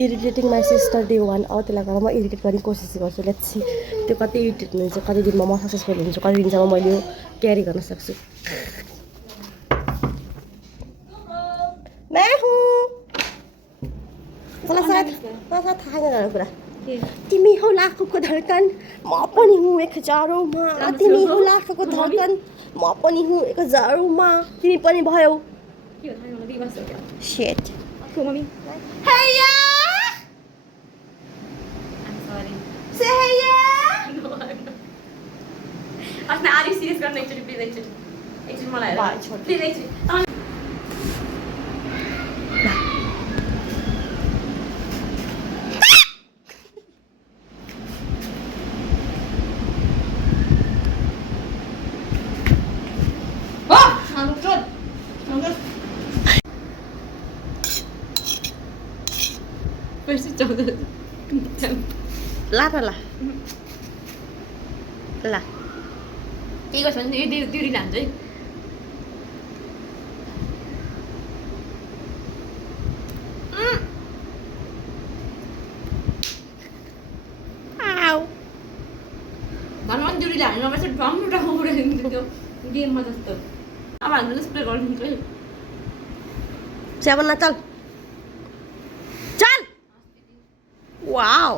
Irritating my sister day 1 अब त्यसलाई गरेर म इरिटेट गर्ने कोसिस गर्छु। लेट्स सी त्यो कति इरिटेट हुन्छ, कति दिनमा म सक्सेसफुल हुन्छु, कति दिनसम्म मैले यो क्यारी गर्न सक्छु। मलाई सायद थाहा छैन कुरा। तिमी हो लाखौँको धड्कन, म पनि हुँ 1000औँमा। तिमी हो लाखौँको धड्कन, म पनि हुँ 1000औँमा। तिमी पनि भयौ। Shit. Hey ya! I'm sorry. Say hey ya! No, I'm not. Asna, are you serious? Please, actually. Actually, मलाई Bye, छोड। Please, actually. ला त ला ला के गर्छ भने यो दिउरी लान्छ है। घरमा दिउरी हाल्नु नपर्छ, ड्रम उठाउनु त्यो गेममा जस्तो। अब हामीले स्प्रे गरिदिन्छ है। सेवन चल चल वाओ